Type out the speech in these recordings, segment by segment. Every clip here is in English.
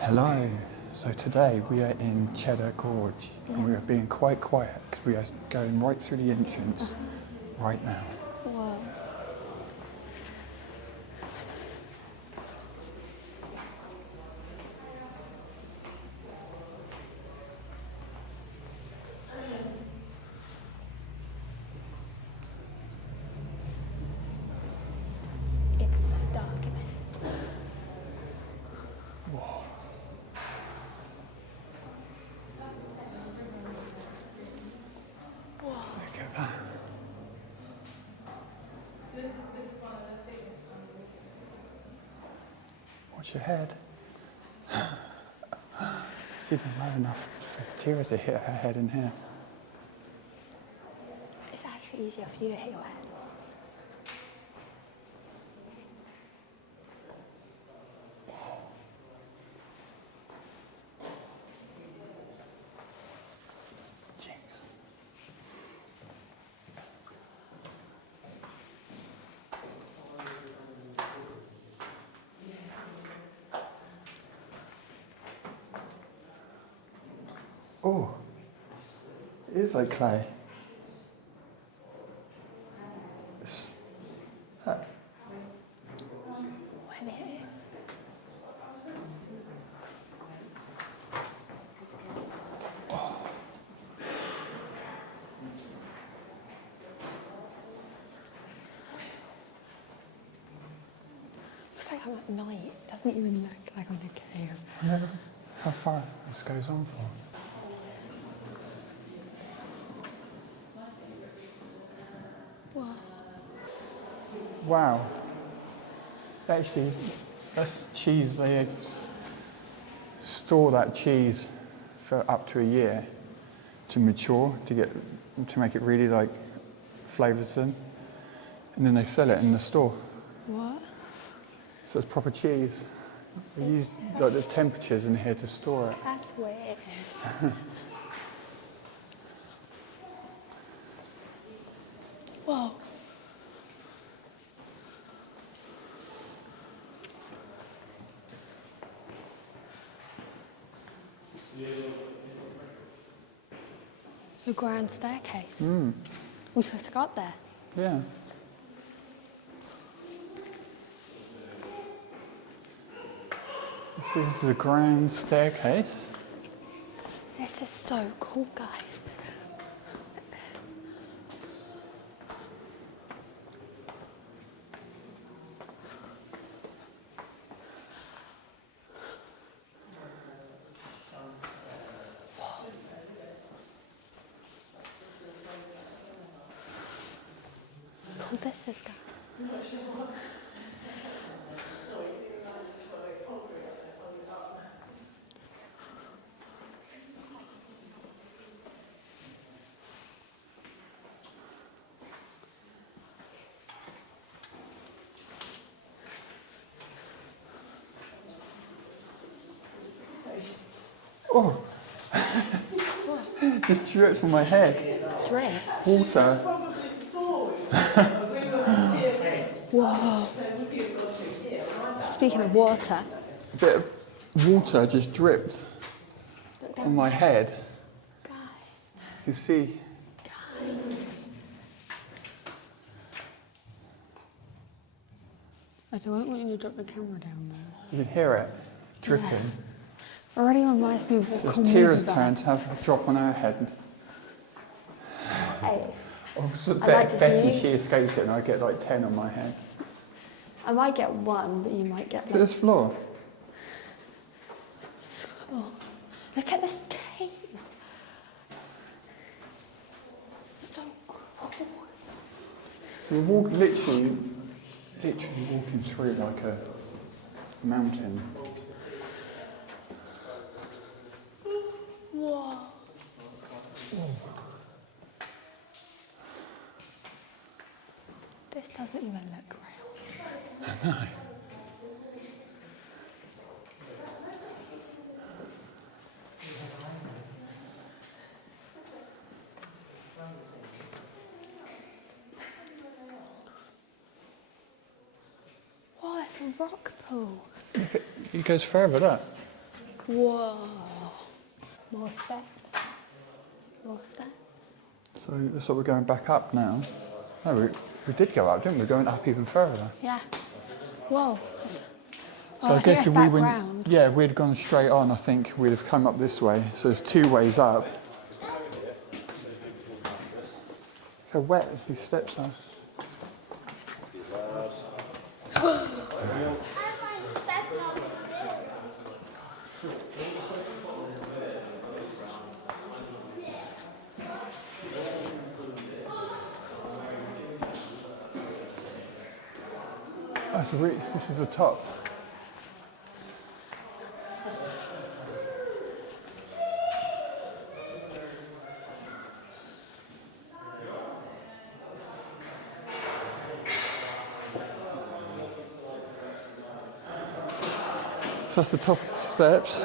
Hello. So today we are in Cheddar Gorge and we are being quite quiet because we are going right through the entrance right now. Wow. It's so dark in here. Whoa. Whoa. Look at that. Watch your head. It's even low enough for Tira to hit her head in here. It's actually easier for you to hit your head. Jinx. Oh, it is like clay. It's, Maybe it is. Looks like I'm at night. It doesn't even look like I'm in a cave. yeah. How far this goes on for? Wow. Wow. Actually, that's cheese. They store that cheese for up to a year to mature, to make it really like flavoursome, and then they sell it in the store. What? So it's proper cheese. They use like the temperatures in here to store it. That's weird. Whoa. The grand staircase. We're supposed to go up there. Yeah. This is a grand staircase. This is so cool, guys. Cool, this is, guys. Oh, just dripped on my head. Drip. Water. Whoa. Speaking of water, A bit of water just dripped look on down. my head. Guys, You can see. guys. I don't want you to drop the camera down there. You can hear it dripping. Already reminds me of what So cool it's Tira's movie turn to have a drop on her head. Hey, Oh, so I'd like to see Betty, you. she escapes it and I get like 10 on my head. I might get one, but you might get Look at like... this floor. Oh, look at this cave. So cool. So we're literally walking through like a mountain. Whoa. This doesn't even look real. I know. Whoa, it's a rock pool. It goes further, look. Whoa. More steps. More steps. So that's what we're going back up now. No, we did go up, didn't we? We're going up even further. Yeah. Whoa. So I guess if if we went, yeah, if we'd gone straight on, I think we'd have come up this way. So there's 2 ways up. How wet these steps are. Oh, so this is the top. So that's the top of the steps.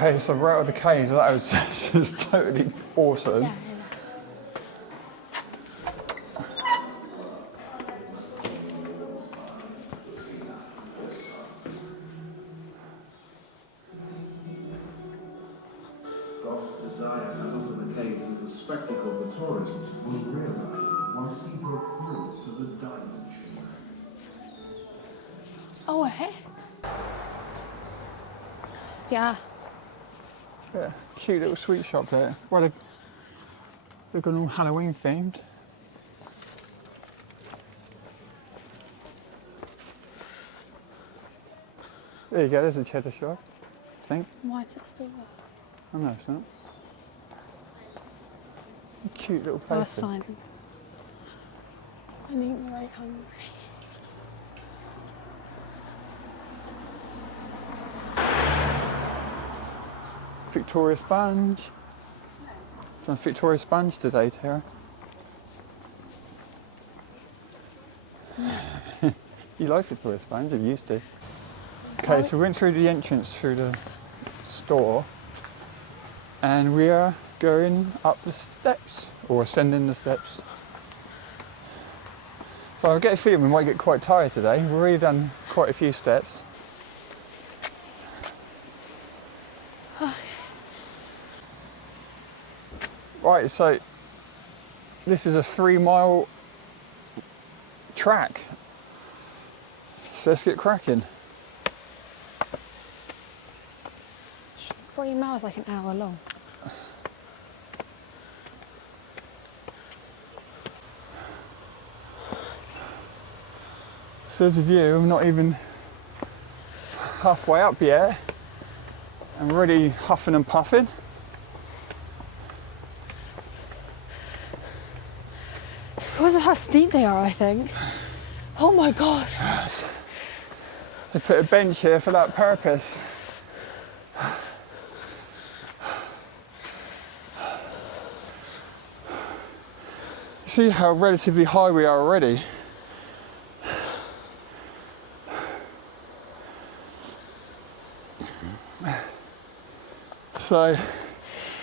Okay, so right out of the caves, that was just totally awesome. Yeah. Goth's desire to open the caves as a spectacle for tourists was realized once he broke through to the diamond chamber. Oh, hey. Yeah. Yeah, cute little sweet shop there. Well, they've gone all Halloween themed. There you go, there's a cheddar shop, I think. Why is it still there? Oh no, it's not. Cute little Oh, place. Simon. I'm eating right hungry. Victoria Sponge. Done Victoria Sponge today, Tara. You like Victoria Sponge, you used to. Okay, so we went through the entrance through the store and we are going up the steps, or ascending the steps. So I get a feeling we might get quite tired today. We've already done quite a few steps. Right, so this is a 3-mile track. So let's get cracking. 3 miles, like an hour long. So there's a view, we're not even halfway up yet. I'm already huffing and puffing. Because of how steep they are, I think. Oh my gosh. They put a bench here for that purpose. See how relatively high we are already. So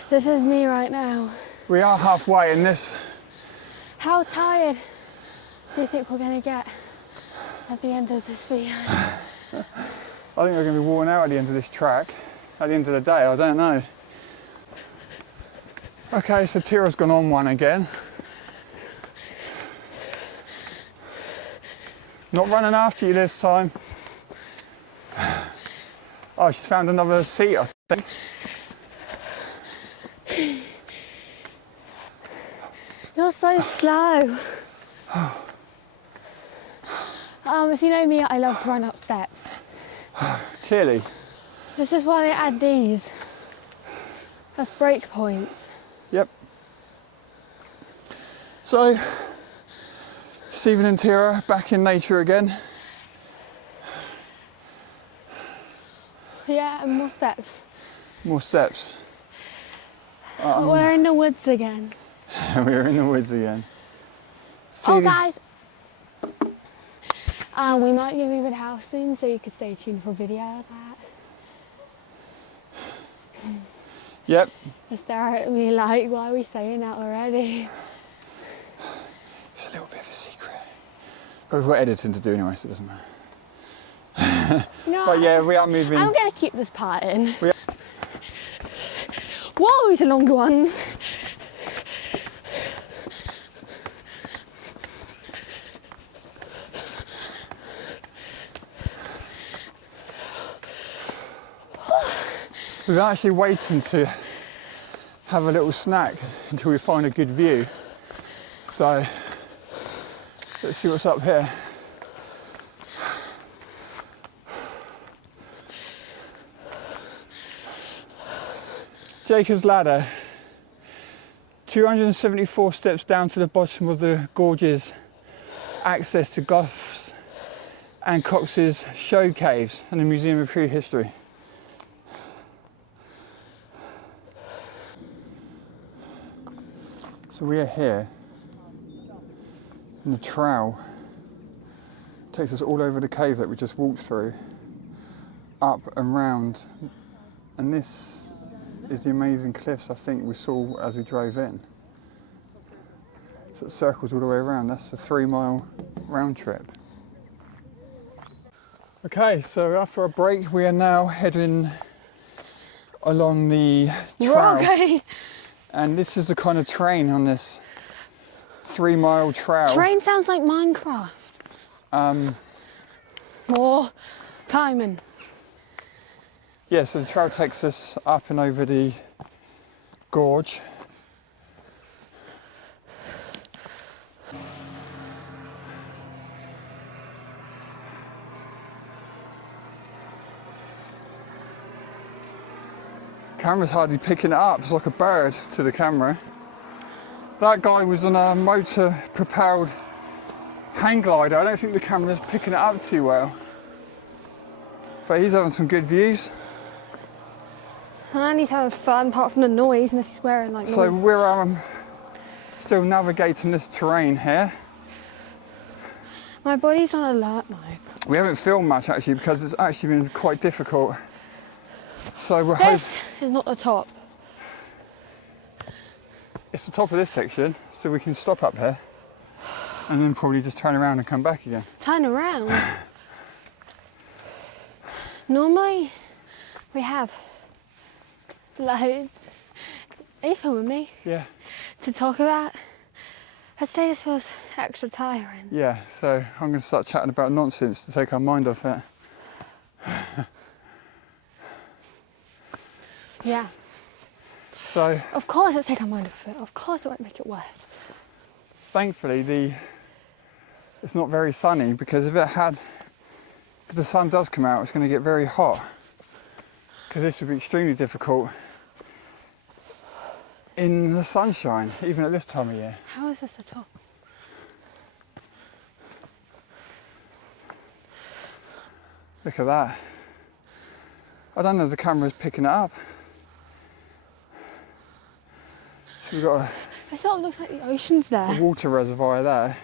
This is me right now. we are halfway in this. How tired do you think we're going to get at the end of this video? I think we're going to be worn out at the end of this track. At the end of the day, I don't know. Okay, so Tira's gone on one again. Not running after you this time. Oh, she's found another seat, I think. You're so slow. If you know me, I love to run up steps. Clearly. This is why they add these as break points. Yep. So, Stephen and Tira back in nature again. Yeah, and more steps. More steps. But we're in the woods again. We're in the woods again. Oh, guys. We might be moving house soon, so you can stay tuned for a video of that. Yep. They stare at me like, why are we saying that already? It's a little bit of a secret. But we've got editing to do anyway, so it doesn't matter. No, But yeah, we are moving. I'm going to keep this part in. Whoa, it's a longer one. We're actually waiting to have a little snack until we find a good view. So let's see what's up here. Jacob's Ladder, 274 steps down to the bottom of the gorges, access to Gough's and Cox's show caves and the Museum of Prehistory. So we are here, and the trail takes us all over the cave that we just walked through, up and round, and this is the amazing cliffs I think we saw as we drove in. So it circles all the way around. That's a 3-mile round trip. Okay, so after a break we are now heading along the trail. Okay. And this is the kind of terrain on this 3-mile trail. Train sounds like Minecraft. More timing. Yeah, so the trail takes us up and over the gorge. Camera's hardly picking it up, it's like a bird to the camera. That guy was on a motor-propelled hang glider. I don't think the camera's picking it up too well. But he's having some good views. And he's having fun, apart from the noise, and he's swearing like So noise. we're still navigating this terrain here. My body's on alert mode. We haven't filmed much actually because it's actually been quite difficult. So we're hoping This is not the top. it's the top of this section, so we can stop up here and then probably just turn around and come back again. Turn around. Normally, we have loads. Are you filming me? Yeah. To talk about? I'd say this was extra tiring. Yeah, so I'm going to start chatting about nonsense to take our mind off it. Yeah. So Of course it'll take our mind off it. Of course it won't make it worse. thankfully it's not very sunny, because if the sun does come out, it's going to get very hot, because this would be extremely difficult in the sunshine, even at this time of year. How is this the top? Look at that. I don't know if the camera's picking it up. So we've got It sort of looks like the ocean's there. a water reservoir there.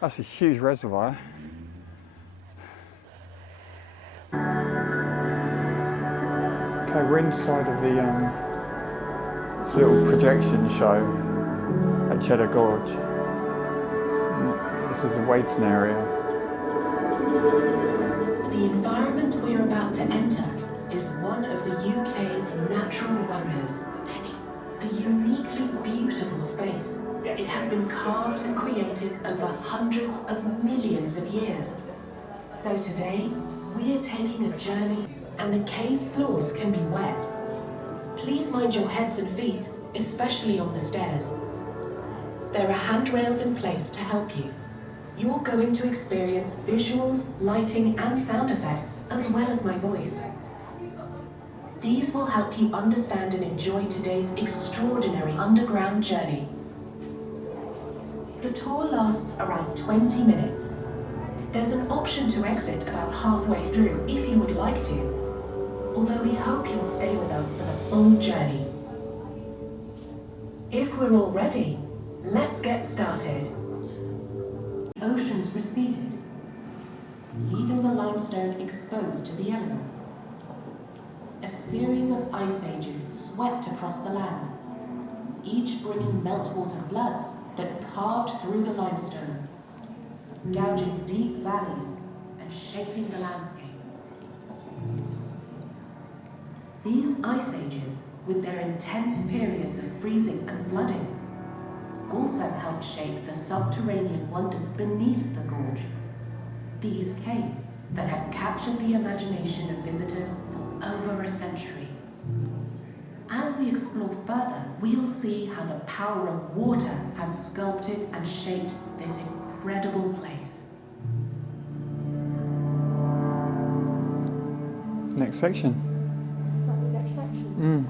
That's a huge reservoir. Okay, we're inside of the this little projection show at Cheddar Gorge. This is the waiting area. The environment we are about to enter is one of the UK's natural wonders. A uniquely beautiful space. It has been carved and created over hundreds of millions of years. So today, we are taking a journey, and the cave floors can be wet. Please mind your heads and feet, especially on the stairs. There are handrails in place to help you. You're going to experience visuals, lighting, and sound effects, as well as my voice. These will help you understand and enjoy today's extraordinary underground journey. The tour lasts around 20 minutes. There's an option to exit about halfway through if you would like to, although we hope you'll stay with us for the full journey. If we're all ready, let's get started. The ocean's receded, leaving the limestone exposed to the elements. A series of ice ages swept across the land, each bringing meltwater floods that carved through the limestone, gouging deep valleys and shaping the landscape. These ice ages, with their intense periods of freezing and flooding, also helped shape the subterranean wonders beneath the gorge. These caves that have captured the imagination of visitors for over a century. As we explore further, we'll see how the power of water has sculpted and shaped this incredible place. Next section. Is that the next section?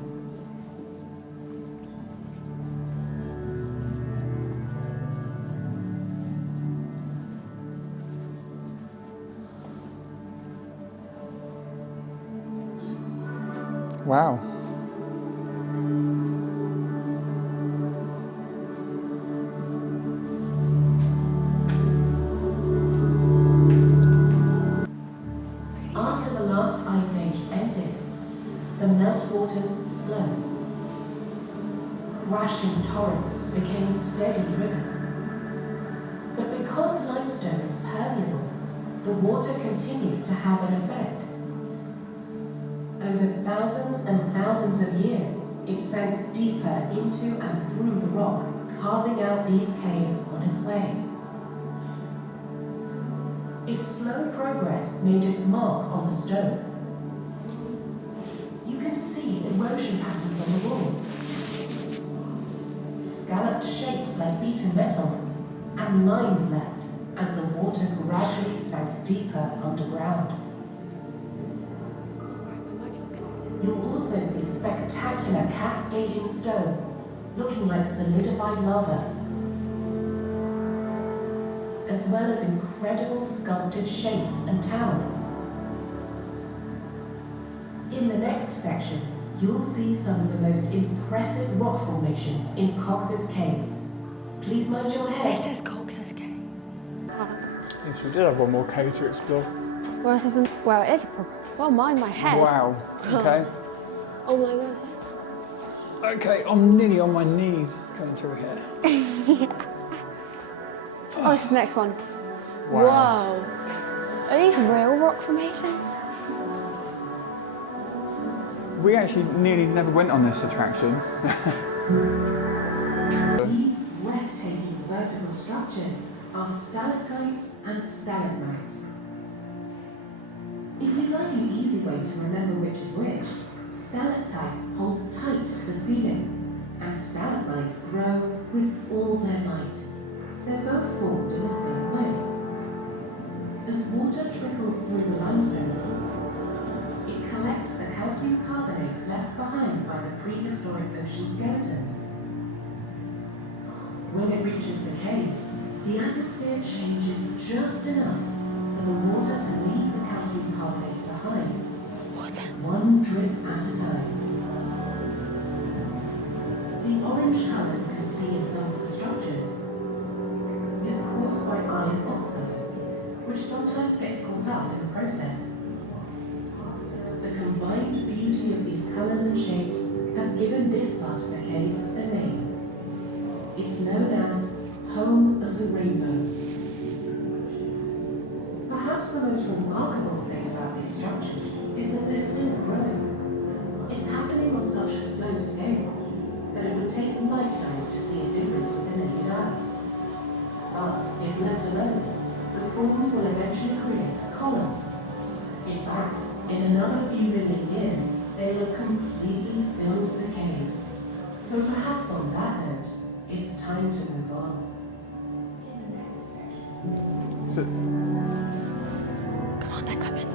Wow. After the last ice age ended, the meltwaters slowed. Crashing torrents became steady rivers. But because limestone is permeable, the water continued to have an effect. Over thousands and thousands of years, it sank deeper into and through the rock, carving out these caves on its way. Its slow progress made its mark on the stone. You can see erosion patterns on the walls, scalloped shapes like beaten metal, and lines left as the water gradually sank deeper underground. You'll also see spectacular cascading stone, looking like solidified lava, as well as incredible sculpted shapes and towers. In the next section, you'll see some of the most impressive rock formations in Cox's Cave. Please mind your head. It says Cox's Cave. Yes, we did have one more cave to explore. Well, it isn't. Well, it is a problem. Well, mind my head. Wow. Okay. Oh my god. Okay, I'm nearly on my knees going through here. Oh, this is the next one. Wow. Whoa. Are these real rock formations? We actually nearly never went on this attraction. These breathtaking vertical structures are stalactites and stalagmites. If you'd like an easy way to remember which is which, stalactites hold tight to the ceiling, and stalagmites grow with all their might. They're both formed in the same way. As water trickles through the limestone, it collects the calcium carbonate left behind by the prehistoric ocean skeletons. When it reaches the caves, the atmosphere changes just enough for the water to leave the calcium carbonate behind. One drip at a time. The orange colour you can see in some of the structures is caused by iron oxide, which sometimes gets caught up in the process. The combined beauty of these colours and shapes have given this part of the cave a name. It's known as Home of the Rainbow. Perhaps the most remarkable thing about these structures is that they're still growing. It's happening on such a slow scale that it would take lifetimes to see a difference within a new eye. But if left alone, the forms will eventually create columns. In fact, in another few million years, they'll have completely filled the cave. So perhaps on that note, it's time to move on. Is Come on, they're coming.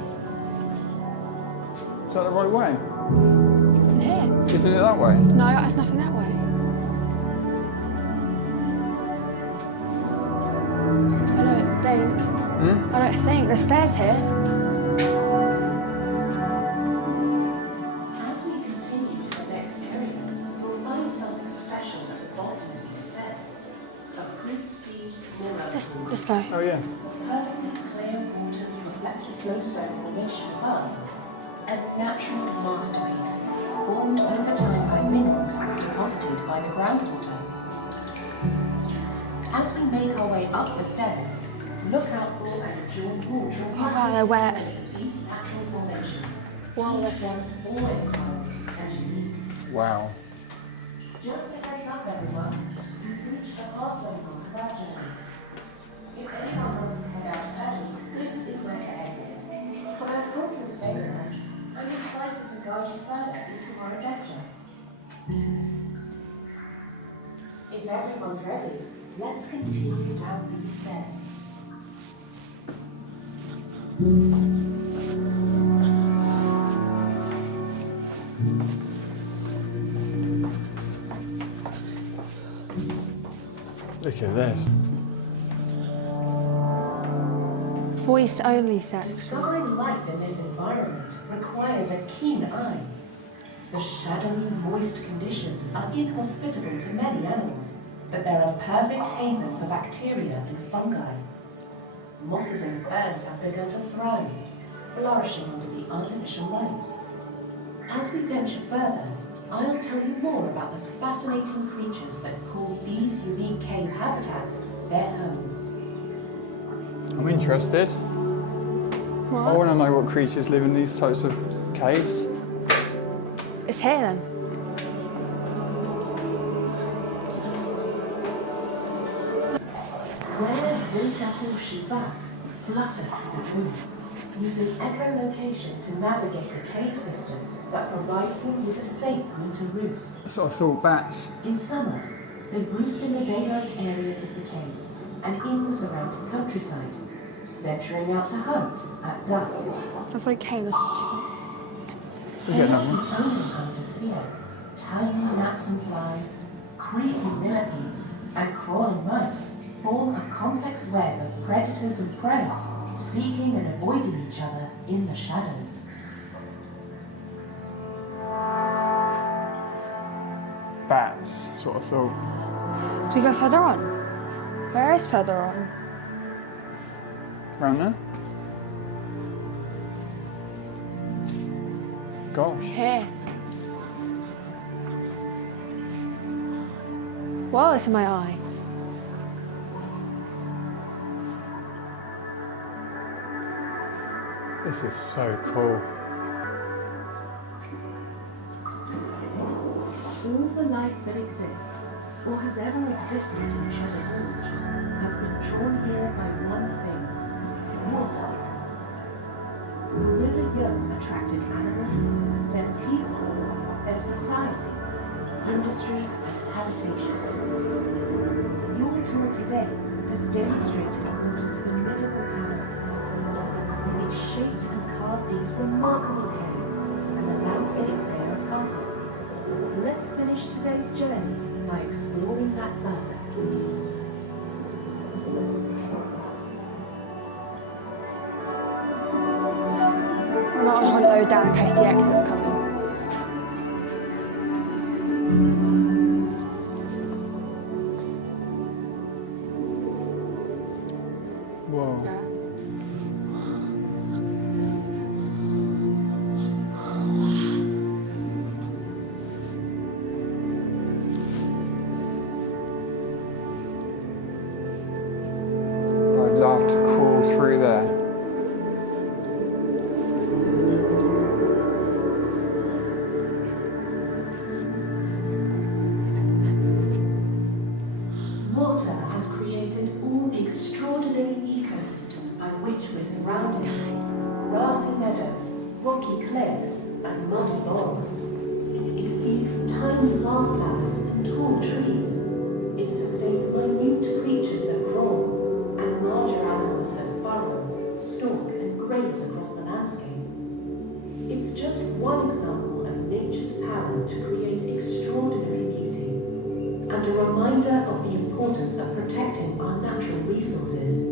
that the right way? From here. Isn't it that way? No, there's nothing that way. I don't think. I don't think. There's stairs here. As we continue to the next area, we'll find something special at the bottom of these steps. A pristine mirror. Let's go. Oh yeah. Perfectly clear waters reflecting flowstone formation above. A natural masterpiece, formed over time by minerals deposited by the groundwater. As we make our way up the stairs, look out for and enjoy more wow, they're wet. dramatic displays of these natural formations. Wow, Each that's- one awe-inspiring and unique. Wow. Just a heads up, everyone. We've reached the halfway mark of our journey. If anyone wants to head out early, this is where to exit. But I hope you'll stay with us. I'm excited to guide you further into our adventure. If everyone's ready, let's continue down these stairs. Look at this. Voice only section. Discovering life in this environment requires a keen eye. The shadowy, moist conditions are inhospitable to many animals, but they're a perfect haven for bacteria and fungi. Mosses and ferns have begun to thrive, flourishing under the artificial lights. As we venture further, I'll tell you more about the fascinating creatures that call these unique cave habitats their home. I'm interested. I What? want to know what creatures live in these types of caves. It's here then. Rare winter horseshoe bats flutter through the room, using echolocation to navigate the cave system that provides them with a safe winter roost. That's what I thought, bats. In summer, they roost in the daylight areas of the caves and in the surrounding countryside, venturing out to hunt at dusk. That's like cave. Look They're at not that one. the only hunters here. Tiny gnats and flies, creepy millipedes, and crawling mites form a complex web of predators and prey, seeking and avoiding each other in the shadows. Bats, that's what I thought. Do we go further on? Where is further on? Round there? Gosh. Here. Whoa, it's in my eye. This is so cool. All the life that exists, or has ever existed in Cheddar Gorge, has been drawn here by one thing: water. The river Yonne attracted animals, then people, then society, industry, and habitation. Your tour today has demonstrated water's formidable power. It shaped and carved these remarkable caves and the landscape they are a part of. Let's finish today's journey by exploring that further. I'm not on low down in case the exit's coming. Whoa. Yeah. I'd love to crawl through there. Water has created all the extraordinary ecosystems by which we're surrounded. Grassy meadows, rocky cliffs, and muddy bogs. It feeds tiny wildflowers and tall trees. It sustains minute creatures that crawl, and larger animals that burrow, stalk, and graze across the landscape. It's just one example of nature's power to create extraordinary beauty, and a reminder of the importance of protecting our natural resources.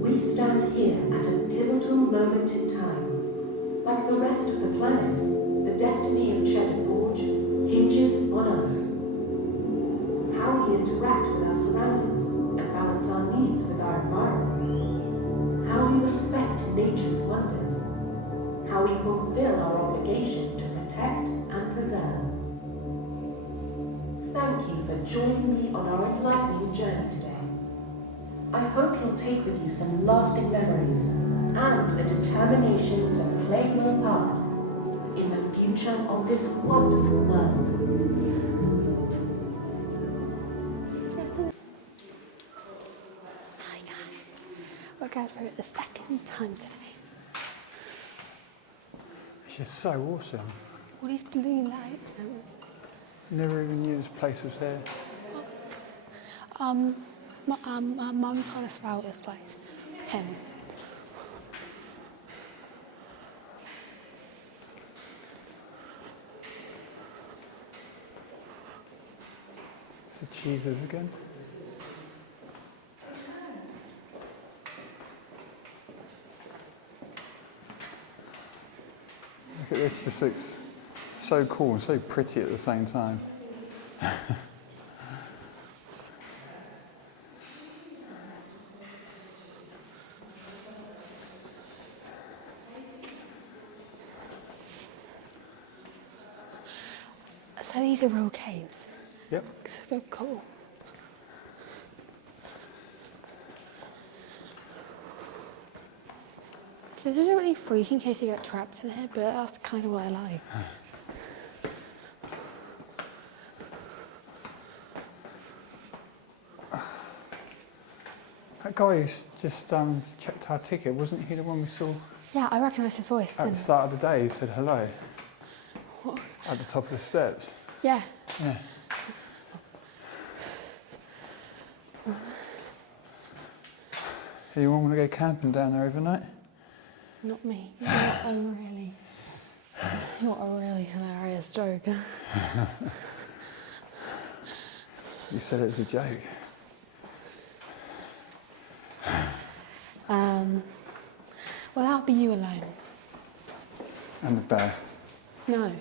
We stand here at a pivotal moment in time. Like the rest of the planet, the destiny of Cheddar Gorge hinges on us. How we interact with our surroundings and balance our needs with our environments. How we respect nature's wonders. how we fulfill our obligation to protect and preserve. Thank you for joining me on our enlightening journey today. I hope you'll take with you some lasting memories and a determination to play your part in the future of this wonderful world. Hi guys, we're going through it the second time today. It's just so awesome. All these blue lights. Never even knew this place was there. My mum told us about this place. Tim. The cheeses again. Look at this, just looks so cool and so pretty at the same time. So these are real caves. Yep. So cool. So this isn't really freaky in case you get trapped in here, but that's kind of what I like. That guy who's just checked our ticket, wasn't he the one we saw Yeah, I recognise his voice. at the start of the day? He said hello What? at the top of the steps. Yeah. Yeah. Anyone want to go camping down there overnight? Not me. Not a really hilarious joke. You said it as a joke. Well, that'll be you alone. And the bear. No.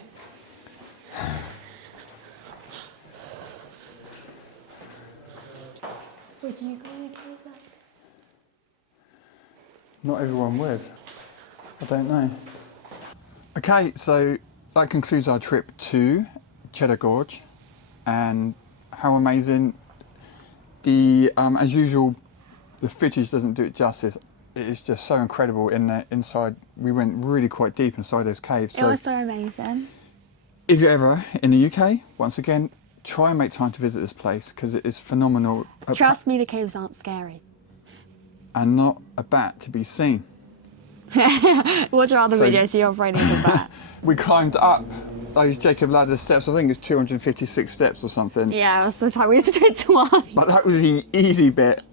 Would you go in a cave like this? Not everyone would. I don't know. Okay, so that concludes our trip to Cheddar Gorge, and how amazing. As usual, the footage doesn't do it justice. It is just so incredible in there inside. We went really quite deep inside those caves. It was so amazing. If you're ever in the UK, once again, try and make time to visit this place because it is phenomenal. Trust me, the caves aren't scary. And not a bat to be seen. Watch our other videos, you're afraid of a bat. We climbed up those Jacob Ladder steps. I think it's 256 steps or something. Yeah, it was so tight. We had to do it twice. But that was the easy bit.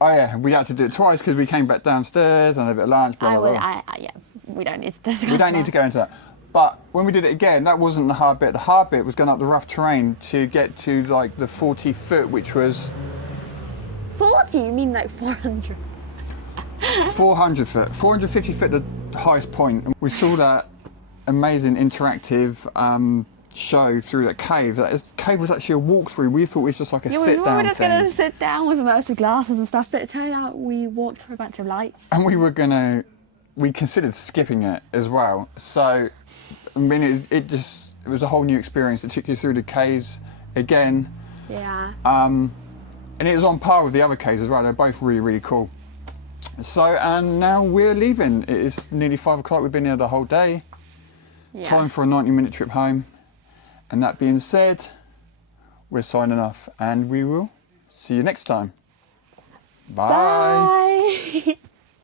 Oh yeah, we had to do it twice because we came back downstairs and had a bit of lunch. Blah, blah, blah. Yeah, we don't need to discuss We don't need to go into that. But when we did it again, that wasn't the hard bit. The hard bit was going up the rough terrain to get to like the 40 foot, which was 40? You mean like 400? 400 foot, 450 foot, the highest point. And we saw that amazing interactive show through that cave. That cave was actually a walkthrough. We thought it was just like a sit down we were just thing. going to sit down with immersive glasses and stuff, but it turned out we walked through a bunch of lights. And we considered skipping it as well. So, I mean, it was a whole new experience. It took you through the caves again. Yeah. And it was on par with the other caves as well. They're both really, really cool. So, and now we're leaving. It is nearly 5 o'clock. We've been here the whole day. Yeah. Time for a 90-minute trip home. And that being said, we're signing off and we will see you next time. Bye. Bye.